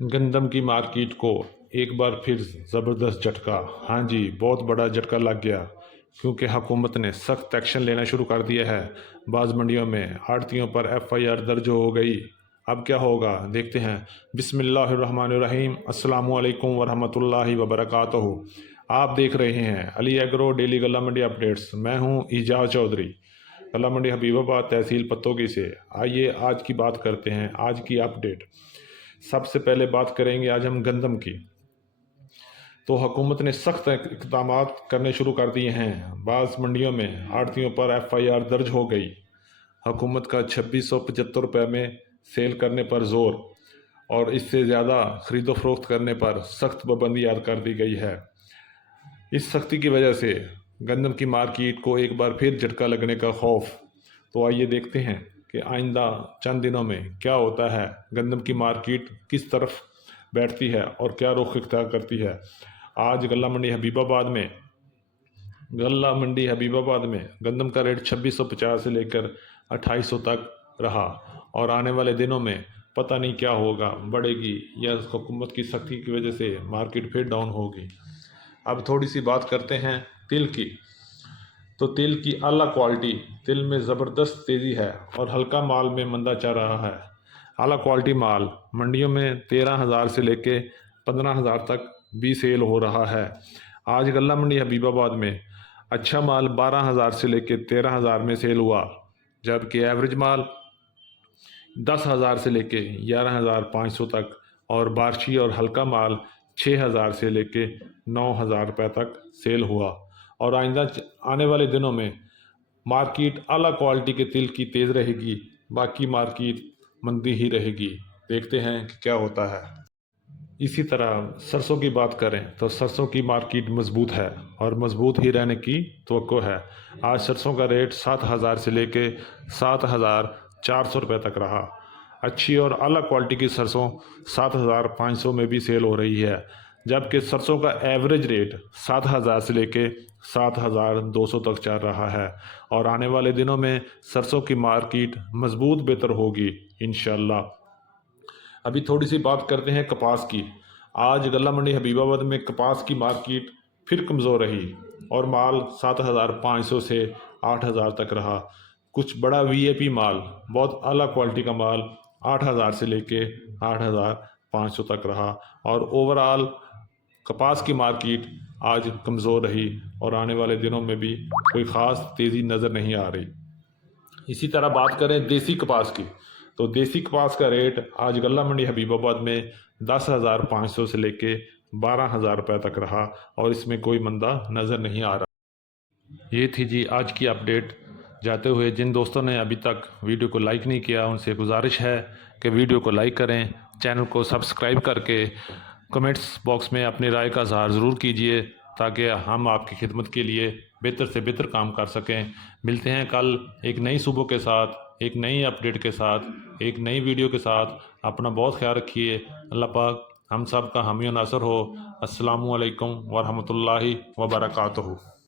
गंदम की मार्केट को एक बार फिर ज़बरदस्त झटका। हाँ जी, बहुत बड़ा झटका लग गया, क्योंकि हुकूमत ने सख्त एक्शन लेना शुरू कर दिया है। बाज़ मंडियों में आड़तियों पर FIR दर्ज हो गई। अब क्या होगा, देखते हैं। बिस्मिल्लाहिर्रहमानिर्रहीम, अस्सलामु अलैकुम वरहमतुल्लाहि वबरकातुहू। आप देख रहे हैं अली एग्रो डेली गला मंडी अपडेट्स। मैं हूँ इजाज़ चौधरी, गला मंडी हबीबाबाद, तहसील पत्तोगी से। आइए आज की बात करते हैं, आज की अपडेट। सबसे पहले बात करेंगे आज हम गंदम की। तो हुकूमत ने सख्त इक़दाम करने शुरू कर दिए हैं। बाज़ मंडियों में आड़तियों पर FIR दर्ज हो गई। हुकूमत का 2675 रुपये में सेल करने पर ज़ोर, और इससे ज़्यादा ख़रीदो फरोख्त करने पर सख्त पाबंदी आयद कर दी गई है। इस सख्ती की वजह से गंदम की मार्केट को एक बार फिर झटका लगने का खौफ। तो आइए देखते हैं कि आइंदा चंद दिनों में क्या होता है, गंदम की मार्केट किस तरफ बैठती है और क्या रुख इख्तियार करती है। आज गल्ला मंडी हबीबाबाद में गंदम का रेट 2650 से लेकर 2800 तक रहा, और आने वाले दिनों में पता नहीं क्या होगा, बढ़ेगी या हुकूमत की सख्ती की वजह से मार्केट फिर डाउन होगी। अब थोड़ी सी बात करते हैं तिल की। तो तिल की आला क्वालिटी, तिल में ज़बरदस्त तेज़ी है और हल्का माल में मंदा चल रहा है। आला क्वालिटी माल मंडियों में 13,000 से लेके 15,000 तक भी सेल हो रहा है। आज गल्ला मंडी हबीबाबाद में अच्छा माल 12,000 से लेके 13,000 में सेल हुआ, जबकि एवरेज माल 10,000 से लेके 11,500 तक, और बारशी और हल्का माल 6,000 से लेके 9,000 रुपये तक सेल हुआ। और आइंदा आने वाले दिनों में मार्केट आला क्वालिटी के तिल की तेज़ रहेगी, बाकी मार्केट मंदी ही रहेगी। देखते हैं कि क्या होता है। इसी तरह सरसों की बात करें तो सरसों की मार्केट मजबूत है और मजबूत ही रहने की तवक्को है। आज सरसों का रेट 7,000 से लेके 7,400 रुपये तक रहा। अच्छी और आला क्वालिटी की सरसों 7,500 में भी सेल हो रही है, जबकि सरसों का एवरेज रेट 7,000 से लेके 7,200 तक चल रहा है। और आने वाले दिनों में सरसों की मार्केट मजबूत बेहतर होगी इंशाल्लाह। अभी थोड़ी सी बात करते हैं कपास की। आज गल्ला मंडी हबीबाबाद में कपास की मार्केट फिर कमज़ोर रही और माल 7,500 से 8,000 तक रहा। कुछ बड़ा VIP माल, बहुत आला क्वालिटी का माल 8,000 से लेके 8,500 तक रहा। और ओवरऑल कपास की मार्केट आज कमज़ोर रही और आने वाले दिनों में भी कोई ख़ास तेज़ी नज़र नहीं आ रही। इसी तरह बात करें देसी कपास की, तो देसी कपास का रेट आज गल्ला मंडी हबीबाबाद में 10,500 से लेके 12,000 रुपये तक रहा, और इसमें कोई मंदा नज़र नहीं आ रहा। ये थी जी आज की अपडेट। जाते हुए जिन दोस्तों ने अभी तक वीडियो को लाइक नहीं किया, उनसे गुजारिश है कि वीडियो को लाइक करें, चैनल को सब्सक्राइब करके कमेंट्स बॉक्स में अपनी राय का इज़हार ज़रूर कीजिए, ताकि हम आपकी खिदमत के लिए बेहतर से बेहतर काम कर सकें। मिलते हैं कल एक नई सुबह के साथ, एक नई अपडेट के साथ, एक नई वीडियो के साथ। अपना बहुत ख्याल रखिए। अल्लाह पाक हम सब का हामी नासर हो। अस्सलामु अलैकुम वरहमतुल्लाहि वबरकातुहू।